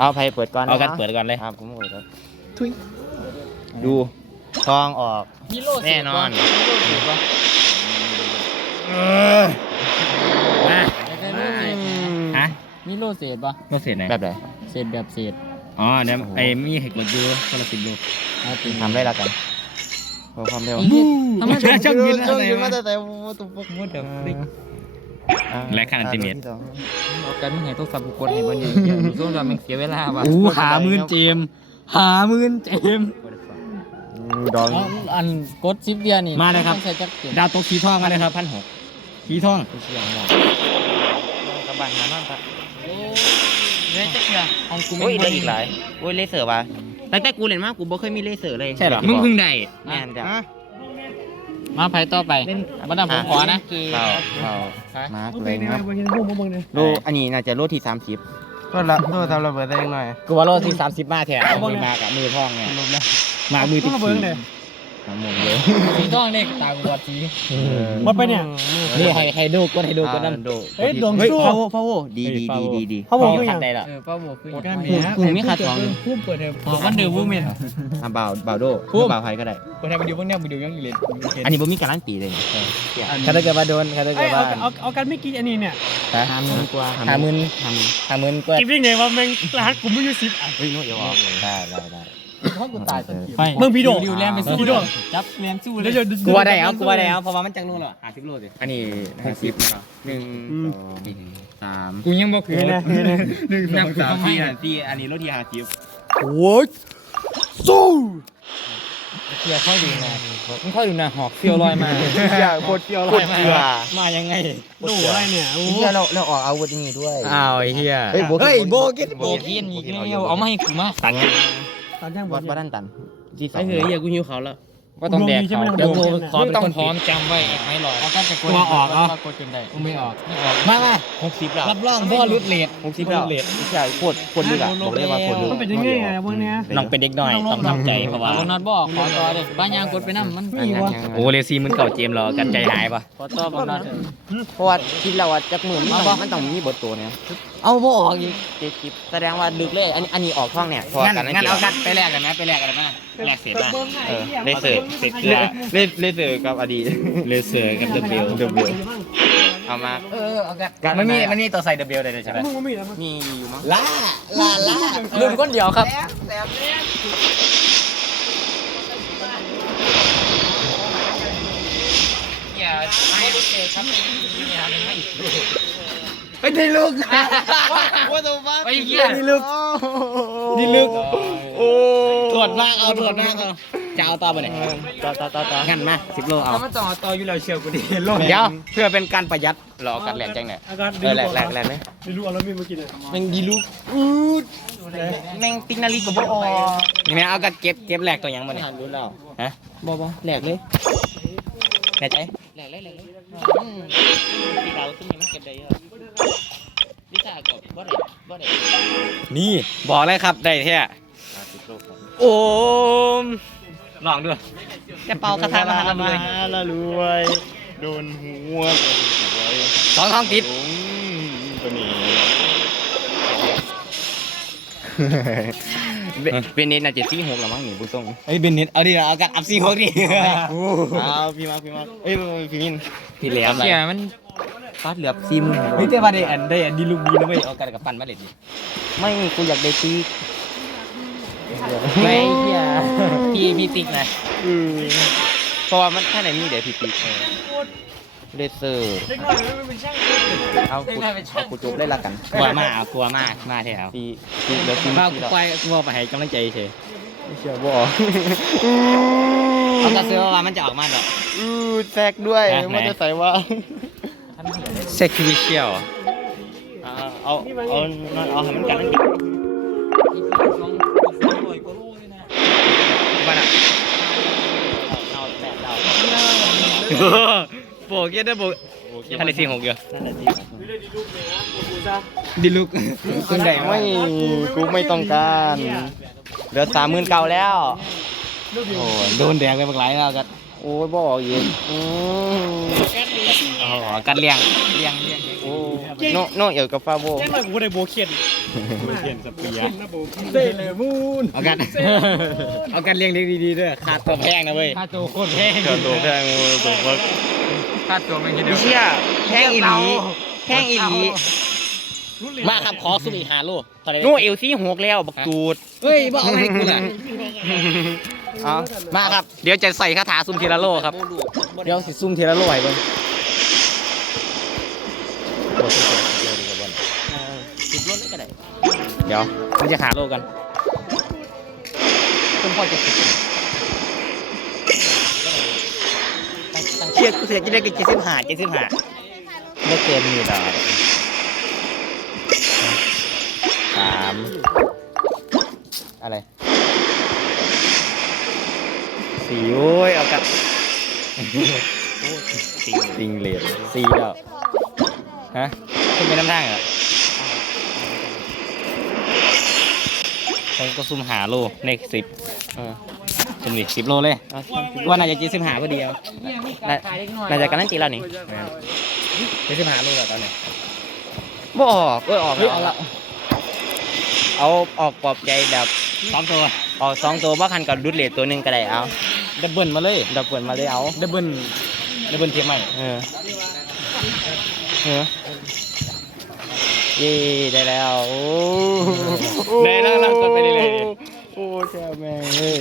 เอาไพ่เปิดก่อนเอากันนะเปิดก่อนเลยครับผมเปิดก่อนทุยดูทองออกมีโลแน่นอนมีโลเศษปะมาแต่ได้โลเศษฮะมีโลเศษปะก็เสร็จไหนแบบไหนเศษแบบเศษอ๋อเดี๋ยวโอ้โหไอ้มีให้กดดูคนละสิบลูกเอาตีทำได้แล้วกันเพื่อความเร็วอีกนิดทำไมช่างยืนช่างอะไรยืนมาวะแต่แต่ตุ๊บปุ๊บ What the frick อ่า และค่าอันติเมตที่สองเอากันมึงให้ต้องสับบุคคลให้บ่เนี่ยเดี๋ยวดูส้มเรามันเสียเวลาว่ะอู้หาหมื่นเจมส์หาหมื่นเจมส์อืมดองเอาอันกดซิปเดียวนี่มาเลยครับ ต้องใส่จักรเก็บดาวตกสีทองกันเลยครับพันหกสีทองเสียงหรอกกระบะหานอนครับโอ้เดี๋ยวจักรเดียวของกูโอ้ยได้อีกหลายโอ้ยเลเซอร์ว่ะตั้งแต่กูเล่นมากูบ่เคยมีเลเซอร์เลยใช่เหรอมึงเพิ่งได้แม่นจ้ะ มาไผต่อไปบัดนั้นผมขอนะเข้าเข้าไปมาร์กเลยครับโลอันนี้น่าจะโลที่สามสิบก็ละโทษทำระเบิดได้ยังไงกูว่าโลที่สามสิบมาแถมมือมากับมือทองเนี่ยมามือติดสีทั้ง หมดเลยสีทองเนี่ยตากูบอดสีมาไปเนี่ย นี่ให้ให้ดูกดให้ดูกดนั่นโดเฮ้ยดวงเฮ้ยสู้พาวพาวดีดีดีดีดีเขาบอกออยู่ย่างได้ละเออป้าบอกคือกันอย่างเมียกูมีขาดสองพุ่มเปิดเทอมอ๋อวันเดอร์วูแมนอะบ่าวบ่าวโดพูดบ่าวไทยก็ได้คนไทยไปดูพวกเนี้ยไปดูยังอีเลนอันนี้ผมมีการันตีเลยถ้าได้เกิดว่าโดนถ้าได้เอ้เกิยดเอาว่าเอาเอากันไม่กี่อันนี้เนี่ยห้าหมื่นกว่าหาหมื่นห้าหมื่นหาหมื่นกว่ากินได้ไงว่าแม่งรหัสกูไม่อยู่สิบอันเฮ้ยโน้ตอย่าบอกได้ได้ได้ ห้องกูตายตะกี้เมืองพี่โดดิวแลนไปสู้พี่โดจับแลนสู้เลแล้ยวจะกูว่าได้เอากูว่าได้เอาเพราะว่ามันจังโลเหรอหาสิบโลสิอันนี้หกสิบหนึ่งสองสามกูยังบอกคือเนี่ยเนี่ยเนี่ยหนึ่งสองสามสี่อันสี่อันนี้รถที่หาสิบโอ้ยสู้เสียเข้าดูนะมึงเข้าดูนะหอกเฟียวลอยมาอย่าโคตรเฟี้ยวโคตรเกลือมายังไงดูอะไรเนี่ยโอ้เฮียเราเราออกอาวุธนี่ด้วยอ้าวไอ้เฮียเฮ้ยโบเฮ้ยโบกิกินนโบกี้ยนอีกแล้วเอามาให้กูมาตัน ตอนย่างบวัอดลบ้านตันที่สอไอ้งเฮ้ยอย่ากูหิวเขาแล้วก็ต้องแดกเขาเดี๋ยวกูขอเป็นคนพร้อมจำไว้ไม่หรอกเอากันจะกดกดจนได้ไม่ออกไม่ออกมามาหกสิบแล้วรับรองบ่ลุดเลด หกสิบแล้วใช่โคตรโคตรลึกอะบอกเลยว่าโคตรลึกมันเป็นยังไงไงพวกเนี้ย น้องเป็นเด็กหน่อยต้องทำใจเพราะว่าคนนัดบอกขอต่อเด็กบ้านยางกดไปนั่มันอันนั้นยังโอ้เลซี่มึงเก่าเจมส์เหรอกันใจหายปะขอต่อบอกนัดเพราะว่าคลิปเราอะจักมือมันต้องมันต้องมีบทตัวเนี่ย เอาบ่ออกอีกเจ็ดคลิปแสดงว่าลึกเลย อันนี้อันนี้ออกช่องเนี่ยพองั้นกันนั่นงั้นเอาเกี่ยวกันไปแลกกันไหมไปแลกกันไหมแลกเศษมาเออเลเซอร์เศษเกลือเลเลเซอร์กับอดีตเลเซอร์กับเดอะเบลเดอะเบลเอามาเออเอากันมันมีมันมีตัวใส่เดอะเบลได้เลยใช่ไหมมึงก็มีแล้วมีอยู่มั้งล่าล่าล่ารุ่นคนเดียวครับอย่าไม่ได้เจครับ อย่าไม่ไปได้ลูกว่าตัวบ้าไอ้เหี้ยนี่ลูกนี่ลูกโอ้ตรวจมากเอาตรวจมากเอาจะเอาต่อไปไหนต่อต่อต่อต่องั้นมาสิบโลเอาถ้ามันต่อต่ออยู่แล้วเชียวกูดีเดี๋ยวเพื่อเป็นการประหยัดรอกันแหลกจังเนี่ยอาการเออแหลกแหลกแหลกเลยไม่รู้เอาแล้วมีมากินเลยแม่งดีลูกอูดแม่งติ๊กนาฬิกาบ่ออกนี่แม่เอากันเก็บเก็บแหลกตัวยังมาเนี่ยรู้แล้วฮะบ่บ่แหลกเลยแน่ใจแหลกเลยแหลกเลยที่เราซึ่งมันเก็บได้เยอะ วิชาก็บ่ได้บ่ได้นี่บอกเลยครับได้แท้โอมลองดูจะเป่ากระทะมาทำเลยละรวย โดนหัวสองท้องติดตัวนี้เป็นเน็ตน่าจะซี่หกแล้วมั้งนี่ผู้ทรงเอ้ยเบนเน็ตเอาดิเอากันอัพซีหกดิเอาพี่มาพี่มาเอ้ยพี่มินพี่เหลี่ยมเชี่ยมัน ฟาดเหลือบซิมเฮ้ยแต่ว่าได้อันได้อันดีลูกดีนะเว้ยเอากันกับปั้นมาเด็ดดิไม่กูอยากได้ตีกไม่เหี้ยพี่พี่ติ๊กนะอือเพราะว่ามันถ้าไหนมีเดี๋ยวพี่ปีกเลเซอร์เล็กน้อยมันเป็นช่างเอากูเอากูจบได้ละกันกลัวมากเอากลัวมากมาแถวตีตีเดี๋ยวตีมาตีกูไปกูไปให้กำลังใจเฉยเชื่อบ่เอากระเสือว่ามันจะออกมาดอกอือแทรกด้วยอะไหนมันจะใส่ว่า เซคิวิเชียลเอาเอาเอาเอาให้มันกันนั่นบ้านอะเอาแบบเราโบกเยอะได้โบกทันได้สี่หกเยอะนั่นแหละที่ดิลุกคุณได้ไม่กูไม่ต้องการเหลือสามหมื่นเก้าแล้วโอ้โดนแดงไปบักหลายแล้วกัน โอ้ยบ่ออกอีกอืมโอ้กัดเลี้ยงเลี้ยงเลี้ยงโอ้โนโนเอี่ยวกับฟาโบแจ้งหน่อยกูได้โบเขียนเทียนสเปียเซเลมูนเอากันเอากันเลี้ยงเลี้ยงดีๆด้วยขาดตัวแพงนะเว้ยค่าตัวโคตรแพงขาดตัวแพงตัวเบิกค่าตัวมันคิดไม่เดียวเชื่อแพงอีหลีแพงอีหลีมาครับขอซุปอีกหาโลตอนนี้นู่นเอลซี่หกแล้วบักจูดเฮ้ยบอกเอาให้กูน่ะ เอามาครับ เดี๋ยวจะใส่คาถาซุ่มทีละโลครับ เดี๋ยวสิซุ่มทีละโลไอ้เบิ้งสิบรถก็ได้เดี๋ยวมันจะหาโลกันคุณพ่อจะสิบเชียร์กูเสียจะได้กี่เจ็ดสิบห้าเจ็ดสิบห้าไม่เกินนี่ดอกสามอะไร สี่โอ้ยเอากลับติงติงเลดสี่แล้วฮะขึ้นไปน้ำทางเหรอผมก็ซุ่มหาโลในสิบเออซุ่มดิสิบโลเลยเอาว่าน่าจะเจ็ดสิบห้าพอดีเอาน่าน่าจะการันตีแล้วนี่เจ็ดสิบห้าโลแล้วตอนนี้บ่ออกเออออกเฮ้แล้ยวเอาละเอาออกปลอบใจแบบสองตัวออกสองตัวว่าคันกับดุดเลทตัวหนึ่งก็ได้เอา ดับเบิลมาเลยดับเบิลมาเลยเอาดับเบิลดับเบิลเทียมใหม่เออเออเย้ได้แล้วโอ้ได้แล้วเรากดไปเรื่อยโอ้แช่แม่งเฮ้ย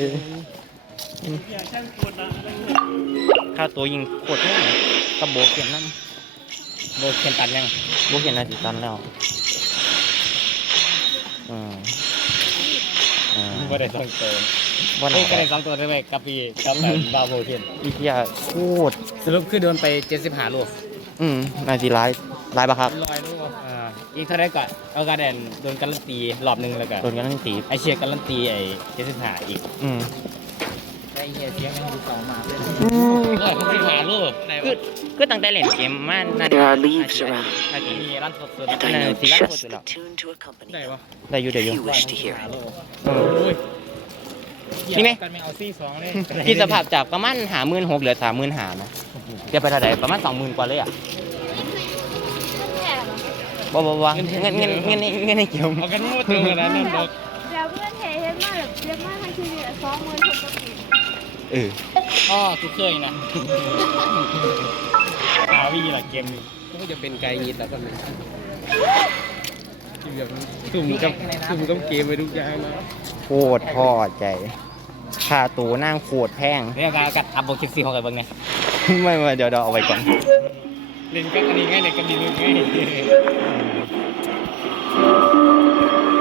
ค่าตัวยิงโคตรแม่งกระโบกเขียนน้ๆโบเขียนตัดยังำโบกเขียนนาทีตันแล้วอืม อืมว่าได้สองตัวว่าไหนเฮ้ยก็ได้สองตัวได้ไหมกับปีกับแบบบาโบเทียนอีกอย่างโคตรสรุปคือโดนไปเจ็ดสิบห้าโลอืมนาทีร้ายร้ายปะครับลอยลูกอ่าอีกเท่าไรก่อนเอาการแดนโดนการันตีรอบหนึ่งแล้วก็โดนกันทั้งตีไอเชียร์การันตีไอเจ็ดสิบห้าอีก อืมไอ้ เหี้ยเสียงมันดูเก่ามากเลยร้อยหกสิบห้าโลคือคือตั้งแต่เล่นเกมมานาที There are leaves around, นาที มีร้านสด and I know just the tune to accompany ได้ them ปะได้อยู่ได้อยู่ if you wish to hear ห้า it. โลเออโอ้ยนี่ไหม กันไม่เอาซี่สองเลยคิดสภาพจากประมาณหาหมื่นหกเหลือสามหมื่นหานะเดี๋ยวไปเท่าไหร่ประมาณสองหมื่นกว่าเลยอะบ่บ่บ่เงินเงินเงินเงินเงินในเกมเอากันหมดตัวแล้วนั่นดอก เดี๋ยวเพื่อนเทเฮ็ดมาแบบเรียกมาทั้งชีวิตสองหมื่นหกพันเอออ๋อกูเคยนะอาวีล่ะเกมนี้ก็จะเป็นไกยิดแล้วก็มีทุ่มกับทุ่มกับเกมไปทุกอย่างนะโคตรพอใจค่าตัวนั่งโคตรแพงเนี่ยการกัดอัพโบคิดซีของใครบ้างไงไม่ไม่เดี๋ยวเดี๋ยวเอาไว้ก่อนเล่นกันอันนี้ง่ายเล่นกันดีนึงง่าย